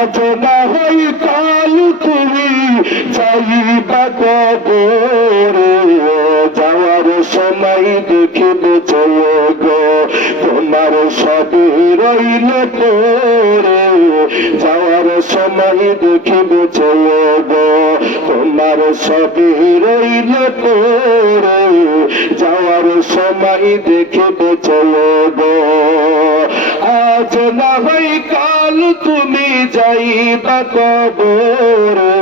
আজ না হয় কাল তুমি যাইবা কবরে, যাওয়ার সময় দেখিবে গো তোমার সবই রইল পরে, যাওয়ার সময় দেখিবে গো তোমার সবই রইল পরে, যাওয়ার সময় দেখিবে গো। আজ না হয় কাল তুমি যাইবা কবরে,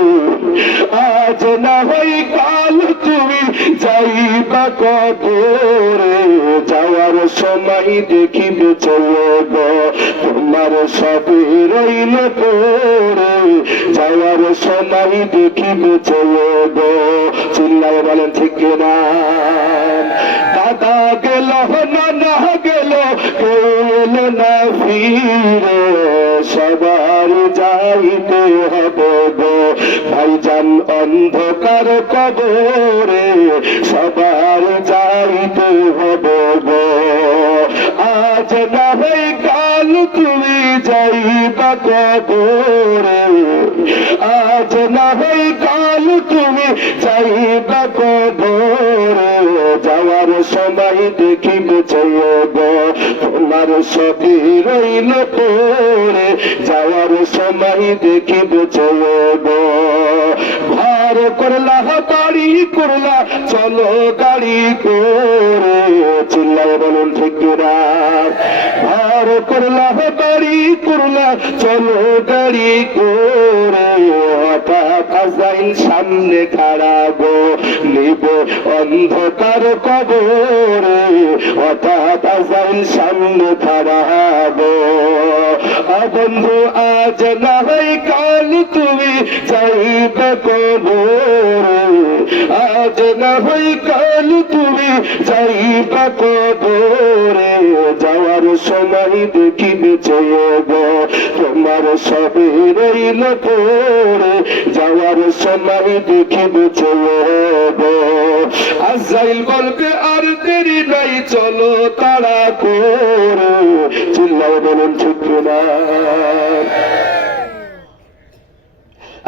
আজ না হয় কাল তুমি যাইবা কবরে, যাওয়ার সময় দেখিবে গো তোমার সবই রইল পরে, যাওয়ার সময় দেখিবে গো। চিল্লায় বলেন ঠিক না? দাদা গেল না গেল কেউ এলো না ফিরে, সবার যাইতে হবে গো ভাইজান অন্ধকার কবরে, সবার যাইতে হবে গো। আজ না হয় কাল তুমি যাইবা কবরে, আজ না হয় কাল তুমি যাইবা কবরে, যাওয়ার সময় দেখিবে গো তোমার সবই রইল পরে, যাওয়ার সময় দেখিবে গো। ঘর করলা বাড়ি করলা চলো গাড়ি করে, চিল্লায় বলুন ঠিক না? ঘর করলা বাড়ি করলা চলো গাড়ি করে, হঠাৎ আজরাইল সামনে খাড়া গো নিব অন্ধকার কবরে, হঠাৎ আজরাইল সামনে খাড়া গো। বন্ধু আজ না হয় কাল তুমি যাইবে কবরে, আজ না হয় কাল তুমি যাইবে কবরে, যাওয়ার সময় দেখিবে গো তোমার সবই রইল পরে, যাওয়ার সময় দেখিবে গো। আজরাইল বলবে আর দেরি নাই চলো তাড়া করে, চিল্লায় বলুন ঠিক না?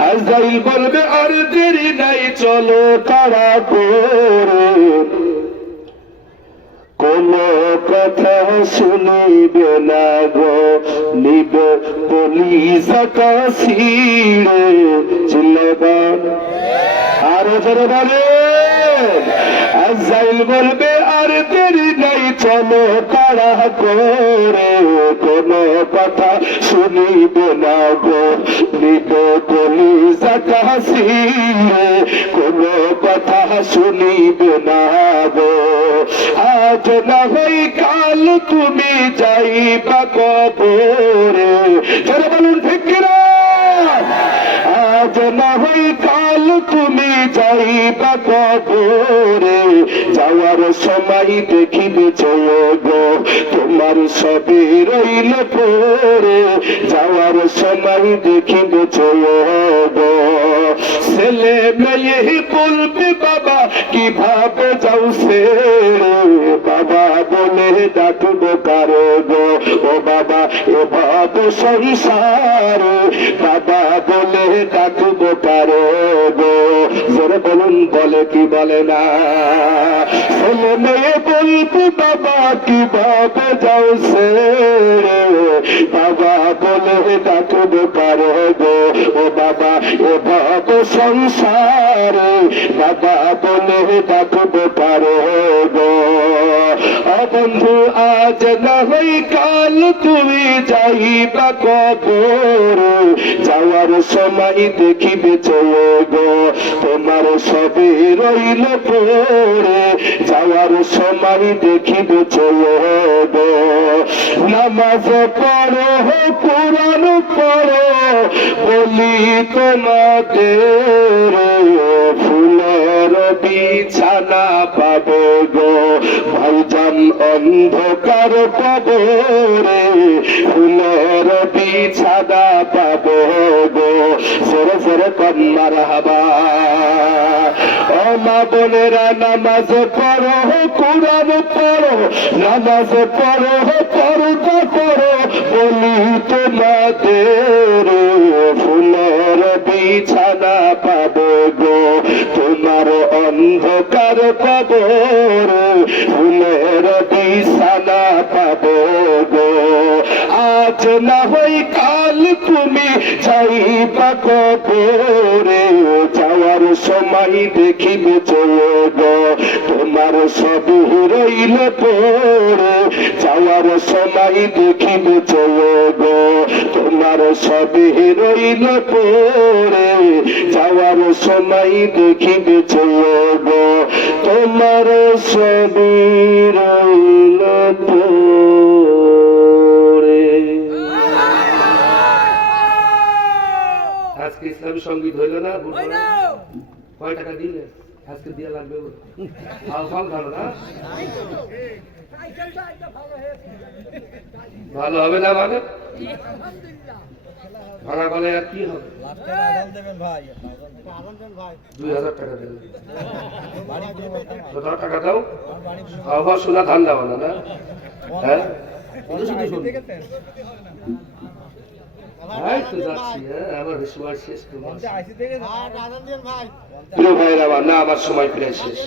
আজরাইল বলবে আর দেরি নাই চলো তাড়া করে, কোন কথা শুনিবে না গো নিবে কলিজাটা ছিঁড়ে, চিল্লাবার আরো জোরে বলে। আজরাইল বলবে আর দেরি নাই চলো তাড়া করে, কোন কথা শুনিবে না গো নিবে কলিজাটা ছিঁড়ে, কোন কথা শুনিবে না গো। আজ না হয় কাল তুমি যাইবা কবরে, যারা বলুন ঠিক কিনা? আজ না হয় কাল তুমি যাইবা কবরে, যাওয়ার সময় দেখিবে গো তোমার সবই রইল পরে, যাওয়ার সময় দেখিবে গো। ছেলে মেয়ে বলবে বাবা কিভাবে যাও সে, বাবা বলে ডাকবো কারো গো ও বাবা এভাবে সংসার, বাবা বলে ডাকবো কারো গো। জোরে বলুন বলে কি বলে না? ছেলে মেয়ে বলবে বাবা কিভাবে যাও সে, বাবা বলে ডাকবো কারো গো ও বাবা এভাবে সংসার, বাবা বলে ডাকবো কারো গো। বন্ধু আজ না হয় কাল তুমি যাইবা কবরে, যাওয়ার সময় দেখিবে গো তোমার সবই রইল পরে, যাওয়ার সময় দেখিবে গো। নামাজ পড়ো কুরআন পড়ো বলি তোমাদের, ফুলের বিছানা পাবে গো ভাইজান অন্ধকার কবরে, ফুলের বিছানা পাবে গো। জোরে জোরে কন্যার হাবা। ও মা বোনেরা নামাজ পড়ো কুরআন পড়ো, নামাজ পড়ো পর্দা করো বলি তোমাদের, আজ না হই কাল তুমি যাইবা কবরে, যাওয়ার সময় দেখিবে চলে গো তোমার সবই রইল পড়ে, যাওয়ার সময় দেখিবে চলে গো তোমার সবই রইল পড়ে, যাওয়ার সময় দেখিবে চলে গো তোমার সবই রইল পড়ে। আজকে ইসলামী সঙ্গীত হইল না? কয় টাকা দিলে? আজকে দিয়ে লাগবে ফল ভালো না? ভালো হবে না? মানে ভাঙা বলে আর কি হবে? 2000 টাকা দেবে। কত টাকা দাও? খাওয়া শোনা ধান দাও না? না হ্যাঁ আমার সময় প্রায় শেষ।